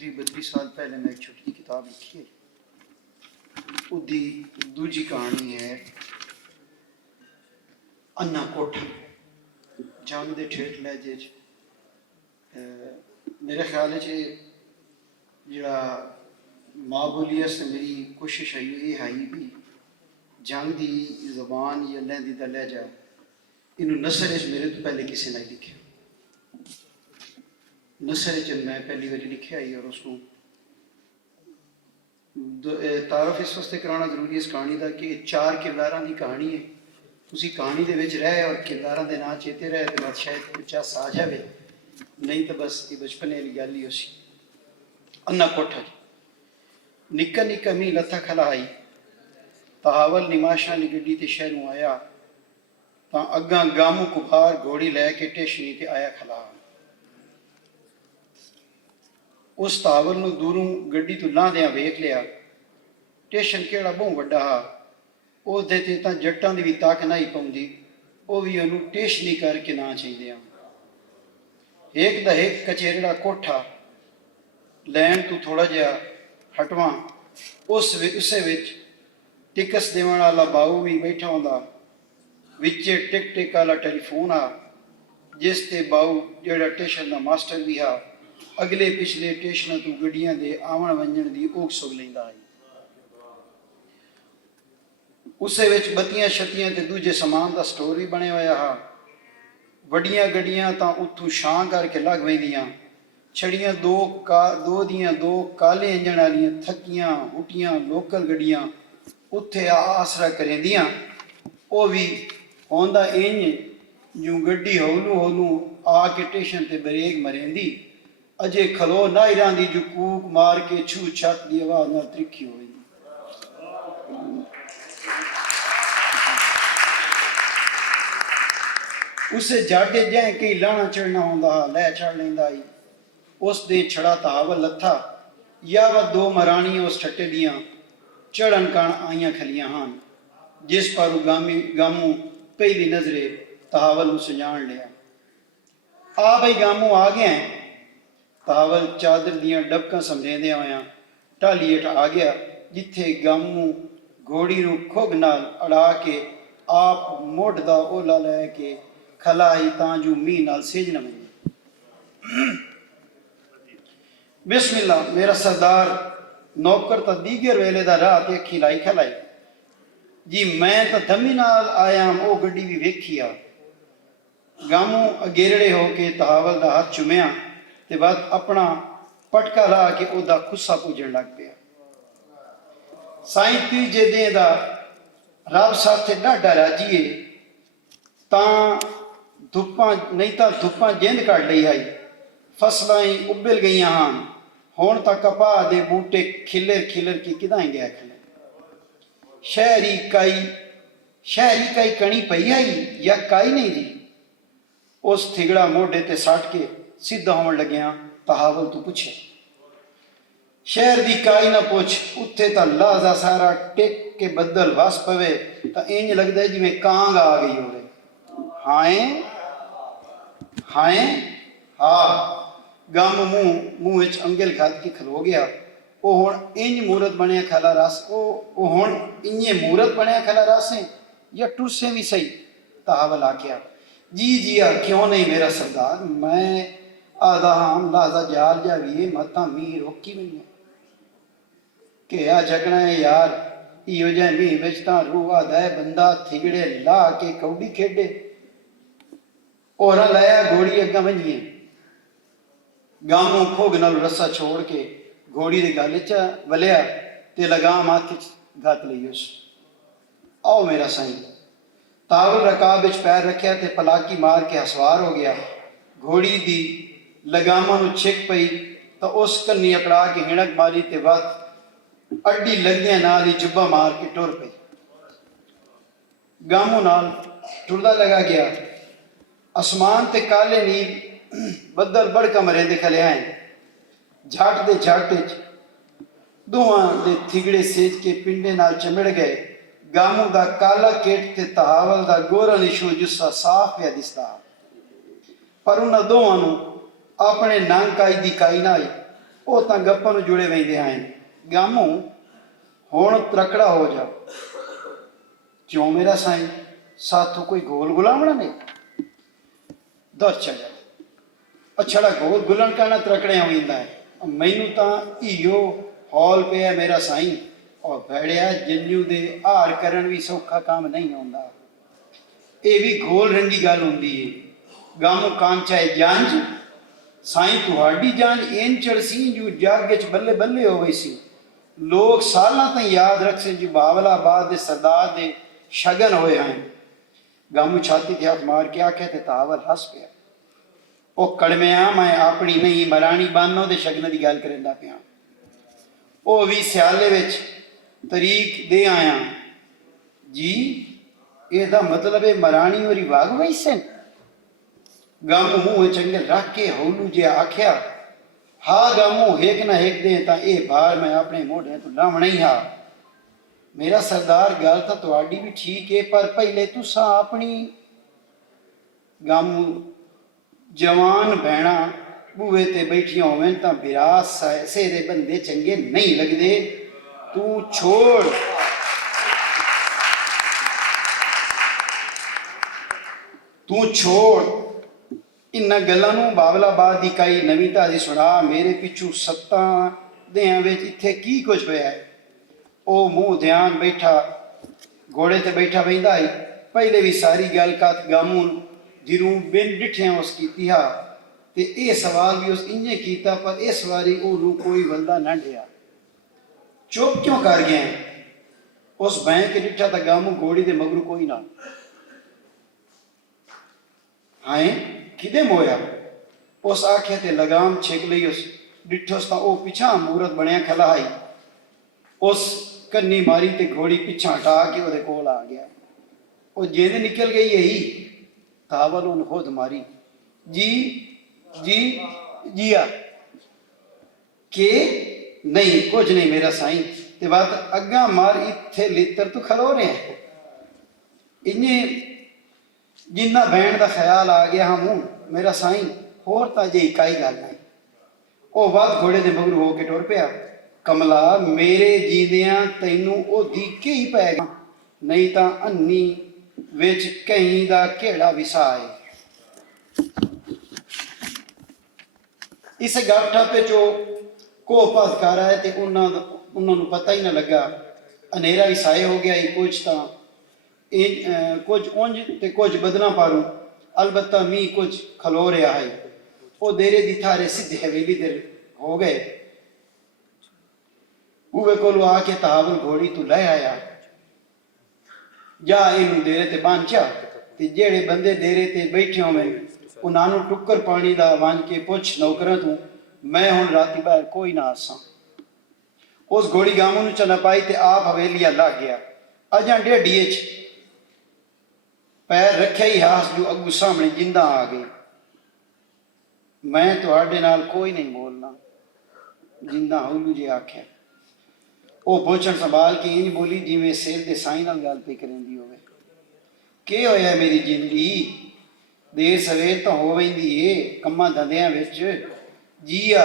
32 साल पहले मैं एक छोटी किताब लिखी है। उसकी दूजी कहानी है अन्ना कोठा। जंग के ठेठ लहजे मेरे ख्याल जरा माँ बोली से मेरी कोशिश है ये है भी जंग की जबान या लहदी का लहजा इनू नसर मेरे तो पहले किसी ने लिखे। नसर मैं पहली बारी लिखे आई और उसको तारफ इस वास्ते कराना जरूरी है इस कहानी का कि 4 किरदारां की कहानी है। तुसी कहानी दे विच रहे और किरदारां दे नाम चेते रहे तो बात शायद कुछ आ जाए, नहीं तो बस ये बचपन वाली गल ही उसी। अन्ना कोठा निक्का निक्का मी लत्था खला आई तहावल निमाशा नी गड्डी ते शहरों आया तां अग्गा गामू कुफार घोड़ी लैके टेशनी ते आया खला। उस तावल नूं दूरों गड्डी तो लांदिया वेख लिया। स्टेशन केड़ा बहुत वड्डा हा, उसदे ते तां जट्टां दी भी तक नहीं पाउंदी, वो भी उहनूं टेशनी करके ना चाहिए। एक दा एक कचेरड़ा कोठा लैन तो थोड़ा जिहा हटवां उसे विच टिकस देवण वाला बाऊ भी बैठा हुंदा। विचे टिक टिक वाला टेलीफोन आ जिस ते बाऊ जिहड़ा स्टेशन दा मास्टर भी हा अगले पिछले स्टेशनों तो गड्डियां दे आवन वंजन की ओक सुग लैंदा है। उसे विच बत्तियां छत्तियां ते दूजे समान का स्टोर भी बने होया हा। वड्डियां गड्डियां तां उत्थों छां करके लग पैंदियां, छड़ियां दो काले इंजन वालियां थकियां हुटियां लोकल गड्डियां उत्थे आसरा करेंदियां। वो भी होंदा इंज जूं गड्डी हौलू हौलू आके स्टेशन ते ब्रेक मरेंदी अजे खलो ना इरांदी जो कूक मार के छू छत की आवाज ना त्रिखी हो। उसे जाटे जै कई लाना चढ़ना होंदा लह चढ़ लेंदा ही। उस दे छड़ा तावल लथा या वह 2 मरानियां उस छट्टे दियां चढ़न कण आईयां खलियां हन जिस पर गामू पहली नजरे तहावल सुजान लिया। आ भाई गामू आ गया। तावल चादर दियां डबकां समझेंदे होया टाली हेठ आ गया जिथे गामू घोड़ी नूं खुग नाल अड़ा के आप मोढ़ दा ओला लैके खला ही तां जो मीह नाल सेज न वजे। बिस्मिल्ला मेरा सरदार नौकर तो दीगर वेले दा राह ते खिलाई खलाई जी मैं तो धमी नाल आया वो गड्डी भी वेखी आ। गामू अगेरड़े होके तहावल दा हाथ चुमिया ते बाद अपना पटका ला के ओदा खुस्सा पूजन लग पिया। साईं तीजे दिन दा रब साथे डाढा राजी है तां धुप्पां नहीं तां धुप्पां जिंद कट लई आई। फसलां ही उबिल गई हन हुण तां कपाह दे बूटे खिलर खिलर की किदां गया खले। शहरी काई कणी पई आई या काई नहीं दी। उस थिगड़ा मोढे ते सट के सीधा होने लग्या तहावल तू पूछे शहर दी काई ना पुछ उत्थे तां लाजा सारा टिक के बदल वस पवे तां इंज लगदा जिवें कांग आ गई होवे। हाय हाय हा गम मुंह विच अंगल खाद के खलो गया। वो हुण इंज मूरत बनया खला रस वो हुण इंजे मूरत बनया खला रसें या टुरसे भी सही। तहावल आख्या जी क्यों नहीं मेरा सरदार मैं आदा हम लाजा जाल जा भी मता मी रोकी भी नहीं के आ जगना है यार इो जै मी विच तां रूह आदा है बंदा थिगड़े ला के कौड़ी खेडे और लाया घोड़ी अग्गा वंजिए। गामों खोग नाल रस्सा छोड़ के घोड़ी दे गल च वलिया ते लगाम हाथ घत लई उस। आओ मेरा साईं। तावल रकाब विच पैर रखिया ते पलाकी मार के हसवार हो गया। घोड़ी दी लगामां नूं छिक पई तो उस कन्नी अकड़ा के हिणक मारी ते वत अड्डी लगदियां नाल ही जुब्बा मार के टुर पई। गामू नाल टुरदा लगा गया। आसमान ते काले नील बदल बड़का मरेंदे खले आए। झट दे झट दोहां दे थिगड़े सेज के पिंडे नाल चमिड़ गए। गामू दा काला केट ते तहावल दा गोरा निशो जुस्सा साफ पिया दिसदा पर उन्हां दोहां नूं अपने नंग काई दी काई ना आई। ਉਹ ਤਾਂ ਗੱਪਾਂ ਨੂੰ ਜੁੜੇ ਵਹਿੰਦੇ ਆਏ। ਗਾਮੂ ਹੁਣ ਤਰਕੜਾ ਹੋ ਜਾ, ਕਿਉਂ ਮੇਰਾ ਸਾਈਂ, ਸਾਥੋਂ ਕੋਈ ਗੋਲ ਗੁਲਾਮਣਾ ਨੇ ਦੱਸ ਚਲਿਆ। ਅਛੜਾ ਗੋਲ ਗੁਲਣ ਕਰਨਾ ਤਰਕੜਿਆਂ ਹੋਈਂਦਾ ਹੈ। ਮੈਨੂੰ ਤਾਂ ਇਓ ਹੌਲ ਪਿਆ ਮੇਰਾ ਸਾਈਂ। ਔਰ ਭੈੜਿਆ ਜੰਨੂ ਦੇ ਹਾਰ ਕਰਨ ਵੀ ਸੌਖਾ ਕੰਮ ਨਹੀਂ ਆਉਂਦਾ, ਇਹ ਵੀ ਗੋਲ ਰੰਗੀ ਗੱਲ ਹੁੰਦੀ ਏ। ਗਮ ਕਾਂਚਾ ਜੰਝ ਸਾਈਂ ਤੁਹਾਡੀ ਜੰਝ ਇੰਝ ਚੜਸੀ ਜੋ ਜੱਗ ਚ ਬੱਲੇ ਬੱਲੇ ਹੋ ਗਈ ਸੀ। ਲੋਕ ਸਾਲਾਂ ਤਾਈਂ ਯਾਦ ਰੱਖਸੇ ਜੀ ਬਾਵਲਾਬਾਦ ਦੇ ਸਰਦਾਰ ਦੇ ਸ਼ਗਨ ਹੋਏ ਹਨ। ਗਾਮੂ ਛਾਤੀ ਤੇ ਹੱਥ ਮਾਰ ਕੇ ਆਖਿਆ ਤੇ ਤਾਵਲ ਹੱਸ ਪਿਆ। ਉਹ ਕੜਮਿਆ ਮੈਂ ਆਪਣੀ ਨਹੀਂ ਮਰਾਣੀ ਬਾਨੋ ਦੇ ਸ਼ਗਨ ਦੀ ਗੱਲ ਕਰਦਾ ਪਿਆ। ਉਹ ਵੀ ਸਿਆਲੇ ਵਿੱਚ ਤਰੀਕ ਦੇ ਆਇਆ ਜੀ, ਇਹਦਾ ਮਤਲਬ ਹੈ ਮਰਾਣੀ ਹੋਰੀ ਵਾਗ ਵਈ ਸਨ। ਗਾਮੂ ਮੂੰਹ ਚੰਗਲ ਰੱਖ ਕੇ ਹੌਲੂ ਜਿਹਾ ਆਖਿਆ, ਹਾਂ ਗਾਮੂ ਹੇਕ ਨਾ ਹੇਕ ਦੇ ਤਾਂ ਇਹ ਭਾਰ ਮੈਂ ਆਪਣੇ ਮੋਢਿਆਂ ਤੋਂ ਲਾਵਣਾ ਹੀ ਹਾਂ। ਮੇਰਾ ਸਰਦਾਰ ਗੱਲ ਤਾਂ ਤੁਹਾਡੀ ਵੀ ਠੀਕ ਹੈ, ਪਰ ਪਹਿਲੇ ਤੁਸਾਂ ਆਪਣੀ। ਗਾਮੂ ਜਵਾਨ ਭੈਣਾ ਬੂਹੇ ਤੇ ਬੈਠੀਆਂ ਹੋਵਨ ਤਾਂ ਵਿਰਾਸ ਸੇ ਦੇ ਬੰਦੇ ਚੰਗੇ ਨਹੀਂ ਲੱਗਦੇ। ਤੂੰ ਛੋੜ, ਤੂੰ ਛੋੜ ਇਨ੍ਹਾਂ ਗੱਲਾਂ ਨੂੰ। ਬਾਵਲਾਬਾਦ ਦੀ ਕਾਈ ਨਵੀਂ ਤਾਜ਼ੀ ਸੁਣਾ। ਮੇਰੇ ਪਿੱਛੂ ਸੱਤਾਂ ਦਿਆਂ ਵਿੱਚ ਇੱਥੇ ਕੀ ਕੁਝ ਹੋਇਆ ਹੈ। ਉਹ ਮੂੰਹ ਧਿਆਨ ਬੈਠਾ ਘੋੜੇ ਤੇ ਬੈਠਾ ਬਹਿੰਦਾ ਹੀ ਪਹਿਲੇ ਵੀ ਸਾਰੀ ਗੱਲ ਕਾਤ ਗਾਮੂ ਜਿਹਨੂੰ ਬਿਨ ਡਿਠਿਆਂ ਉਸ ਕੀਤੀ ਹਾ ਤੇ ਇਹ ਸਵਾਲ ਵੀ ਉਸ ਇੰਨੇ ਕੀਤਾ, ਪਰ ਇਸ ਵਾਰੀ ਉਹਨੂੰ ਕੋਈ ਬੰਦਾ ਨਾ ਡਿਆ। ਚੁੱਪ ਕਿਉਂ ਕਰ ਗਿਆ? ਉਸ ਬੈਂਕ ਡਿੱਠਾ ਤਾਂ ਗਾਮੂ ਘੋੜੀ ਦੇ ਮਗਰੂ ਕੋਈ ਨਾ। ਹਾਂ ਕਿਦੇ ਮੋਇਆ? ਉਸ ਆਖੇ ਤੇ ਲਗਾਮ ਛੇਕ ਲਈ। ਉਸ ਡਿੱਠੋਸ ਤਾਂ ਉਹ ਪਿਛਾਂ ਮੂਰਤ ਬਣਿਆ ਖਲਾ ਆਈ। ਉਸ ਕੰਨੀ ਮਾਰੀ ਤੇ ਘੋੜੀ ਪਿੱਛਾ ਹਟਾ ਕੇ ਉਹਦੇ ਕੋਲ ਆ ਗਿਆ। ਉਹ ਜਿੰਦ ਨਿਕਲ ਗਈ ਇਹੀ ਤਾਵਲ ਉਹਨੂੰ ਖੁਦ ਮਾਰੀ। ਜੀ ਜੀ ਜੀਆ ਕਿ ਨਹੀਂ ਕੁਝ ਨਹੀਂ ਮੇਰਾ ਸਾਈਂ। ਤੇ ਬਾਤ ਅੱਗਾ ਮਾਰ ਇੱਥੇ ਲਿੱਤਰ ਤੂੰ ਖਲੋ ਰਿਹਾ ਇੰਨੇ ਜਿੰਨਾ ਬੈਣ ਦਾ ਖਿਆਲ ਆ ਗਿਆ। ਹਾਂ ਮੂੰਹ ਮੇਰਾ ਸਾਈਂ, ਹੋਰ ਤਾਂ ਜੇ ਇਕਾਈ ਗੱਲ ਨਹੀਂ। ਉਹ ਬਾਅਦ ਘੋੜੇ ਦੇ ਮਗਰ ਹੋ ਕੇ ਟੁਰ ਪਿਆ। ਕਮਲਾ ਮੇਰੇ ਜੀਂਦਿਆਂ ਤੈਨੂੰ ਉਹ ਦੀਕੇ ਹੀ ਪੈ ਗਿਆ, ਨਹੀਂ ਤਾਂ ਅੰਨੀ ਵਿੱਚ ਕਹੀਂ ਦਾ ਘੇੜਾ ਵਿਸਾਏ। ਇਸ ਗੱਪ ਠਾਪੇ ਚੋਂ ਕੋਹ ਭਸ ਕਰ ਆਇਆ ਤੇ ਉਹਨਾਂ ਨੂੰ ਪਤਾ ਹੀ ਨਾ ਲੱਗਾ। ਹਨੇਰਾ ਵੀ ਸਾਏ ਹੋ ਗਿਆ ਹੀ। ਕੁਝ ਤਾਂ ਕੁਝ ਉਂਝ ਤੇ ਕੁਝ ਬਦਨਾ ਪਾਰੂ। ਅਲਬત્ਤਾ ਮੀਂਹ ਕੁਝ ਖਲੋ ਰਿਹਾ ਹੈ। ਉਹ ਦੇਰੇ ਦੀ ਥਾਰੇ ਸਿੱਧੇ ਹਵੇਲੀ ਦੇ ਹੋ ਗਏ। ਬੂਹੇ ਕੋਲੋਂ ਆ ਕੇ ਤਾਵਲ ਘੋੜੀ ਤੂੰ ਲੈ ਆਇਆ, ਜਾ ਇਹਨੂੰ ਡੇਰੇ ਤੇ ਬਾਂਝਾ ਤੇ ਜਿਹੜੇ ਬੰਦੇ ਡੇਰੇ ਤੇ ਬੈਠੇ ਹੋਵੇ ਉਹਨਾਂ ਨੂੰ ਟੁੱਕਰ ਪਾਣੀ ਦਾ ਵੰਜ ਕੇ ਪੁੱਛ ਨੌਕਰਾਂ ਤੂੰ, ਮੈਂ ਹੁਣ ਰਾਤੀ ਬਾਹਰ ਕੋਈ ਨਾ ਆਸਾਂ। ਉਸ ਘੋੜੀ ਗਾਮੂ ਨੂੰ ਚਲਾ ਪਾਈ ਤੇ ਆਪ ਹਵੇਲੀਆ ਲੱਗ ਗਿਆ। ਅਜਾਂ ਢੇਡੀਏ ਚ ਪੈਰ ਰੱਖਿਆ ਹੀ ਹਾਸ ਜੋ ਅੱਗੂ ਸਾਹਮਣੇ ਜਿੰਦਾ ਆ ਗਈ। ਮੈਂ ਤੁਹਾਡੇ ਨਾਲ ਕੋਈ ਨਹੀਂ ਬੋਲਣਾ, ਜਿੰਦਾ ਹੌਲੂ ਜੇ ਆਖਿਆ। ਉਹ ਬੋਚਣ ਸੰਭਾਲ ਕੇ ਇੰਝ ਬੋਲੀ ਜਿਵੇਂ ਸਿਰ ਦੇ ਸਾਈਂ ਨਾਲ ਗੱਲ ਪਈ ਕਰਦੀ ਹੋਵੇ। ਕੀ ਹੋਇਆ ਮੇਰੀ ਜ਼ਿੰਦਗੀ? ਦੇਰ ਸਵੇਰ ਤਾਂ ਹੋ ਵੈਂਦੀ ਏ ਕੰਮਾਂ ਧੰਦਿਆਂ ਵਿੱਚ। ਜੀਆ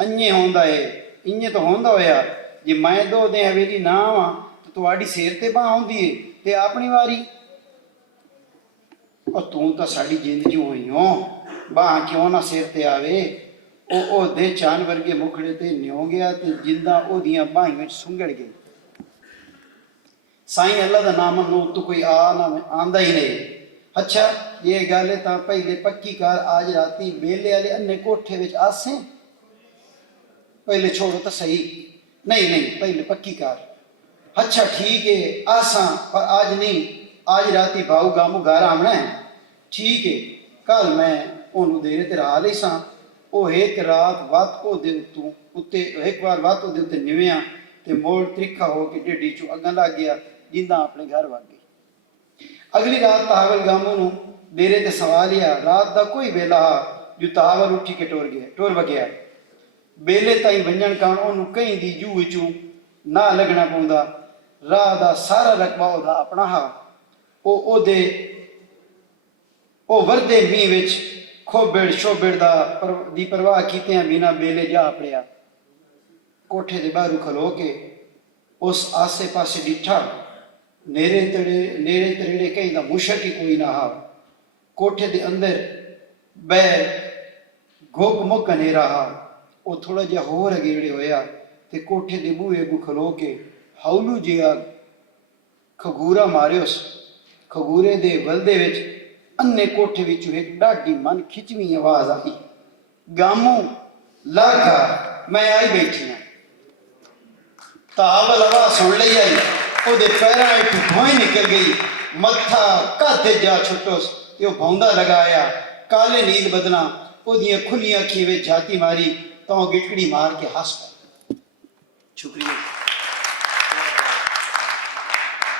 ਅੰਨੇ ਹੁੰਦਾ ਏ, ਇੰਨੇ ਤਾਂ ਹੁੰਦਾ ਹੋਇਆ ਜੇ ਮੈਂ ਦੋ ਦੇ ਹਵੇਲੀ ਨਾ ਆਵਾਂ ਤਾਂ ਤੁਹਾਡੀ ਸਿਰ ਤੇ ਬਾਂਹ ਆਉਂਦੀ ਏ ਤੇ ਆਪਣੀ ਵਾਰੀ। ਉਹ ਤੂੰ ਤਾਂ ਸਾਡੀ ਜ਼ਿੰਦਗੀ ਹੋਈ ਹੋ, ਬਾਂਹ ਕਿਉਂ ਨਾ ਸਿਰ ਤੇ ਆਵੇ। ਉਹਦੇ ਚਾਨ ਵਰਗੇ ਮੁਖੜੇ ਤੇ ਨਿਉ ਗਿਆ ਤੇ ਜਿੰਦਾ ਉਹਦੀਆਂ ਬਾਹਾਂ ਵਿੱਚ ਸੁੰਗੜ ਗਈ। ਸਾਈਂ ਅੱਲਾ ਦਾ ਨਾਮ ਨੂੰ ਤੂੰ ਕੋਈ ਆਂਦਾ ਹੀ ਨਹੀਂ। ਅੱਛਾ ਇਹ ਗੱਲ ਹੈ ਤਾਂ ਪਹਿਲੇ ਪੱਕੀ ਕਰ, ਅੱਜ ਰਾਤੀ ਬੇਲੇ ਵਾਲੇ ਅੰਨੇ ਕੋਠੇ ਵਿੱਚ ਆਸੇ। ਪਹਿਲੇ ਛੋੜੋ ਤਾਂ ਸਹੀ। ਨਹੀਂ ਨਹੀਂ ਪਹਿਲੇ ਪੱਕੀ ਕਰ। ਅੱਛਾ ਠੀਕ ਹੈ ਆਸਾਂ, ਪਰ ਅੱਜ ਨਹੀਂ। ਅੱਜ ਰਾਤੀ ਭਾਊ ਗਾਮੂ ਘਰ ਆਉਣਾ ਹੈ। ਠੀਕ ਹੈ ਕੱਲ ਮੈਂ ਉਹਨੂੰ ਦੇਰੇ ਤੇ ਰਾਹ ਲਈ ਸਾਂ। ਉਹ ਇੱਕ ਰਾਤ ਵੱਤ ਉਹਦੇ ਉੱਤੇ ਇੱਕ ਵਾਰ ਵੱਤ ਉਹਦੇ ਉੱਤੇ ਨਿਵਿਆ ਤੇ ਮੋੜ ਤਰੀਖਾ ਹੋ ਕੇ ਢੇਡੀ ਚੋਂ ਅੱਗਾਂ ਲੱਗ ਗਿਆ, ਜਿੰਦਾ ਆਪਣੇ ਘਰ ਵਗ ਗਈ। ਅਗਲੀ ਰਾਤ ਤਾਵਲ ਗਾਮੂ ਨੂੰ ਡੇਰੇ ਤੇ ਸਵਾ ਲਿਆ। ਰਾਤ ਦਾ ਕੋਈ ਵੇਲਾ ਜੋ ਤਾਵਲ ਉੱਠੀ ਕੇ ਟੁਰ ਵਗਿਆ। ਬੇਲੇ ਤਾਈਂ ਵੰਜਣ ਕਾਰਨ ਉਹਨੂੰ ਕਈ ਦੀ ਜੂਹ ਵਿੱਚੋਂ ਨਾ ਲੱਗਣਾ ਪਾਉਂਦਾ। ਰਾਹ ਦਾ ਸਾਰਾ ਰਕਬਾ ਉਹਦਾ ਆਪਣਾ ਹਾ। ਉਹ ਵਰਦੇ ਮੀਂਹ ਵਿੱਚ ਖੋਬੜ ਸ਼ੋਬੜ ਦੀ ਪਰਵਾਹ ਕੀਤਿਆਂ ਬਿਨਾਂ ਬੇਲੇ ਜਾ ਪੜਿਆ। कोठे दे बाहरों खलो के उस आसे पासे डिठा, नेरे तड़ेड़े कहीं दा मुशक ही कोई ना हा। कोठे दे अंदर बै घुक मुक हनेरा हा। वो थोड़ा जिहा होर अगेड़े होया ते कोठे दे बूहे अगू खलो के हौलू जिहा खगूरा मारियोस। खगूरे दे वलदे विच अन्ने कोठे विचों एक डाढी मन खिचवी आवाज आई, गामू लाखा मैं आई बैठी हाँ। तावल आवाज सुन ली आई, ओदे पैरां हेठ भौं निकल गई, मत्था काधे जा छुटोस ते ओह भौंदा लगाया। काले नील बदना ओदियां खुलियां अखियां विच झाती मारी तो गिटकड़ी मार के हस पया। शुक्रिया।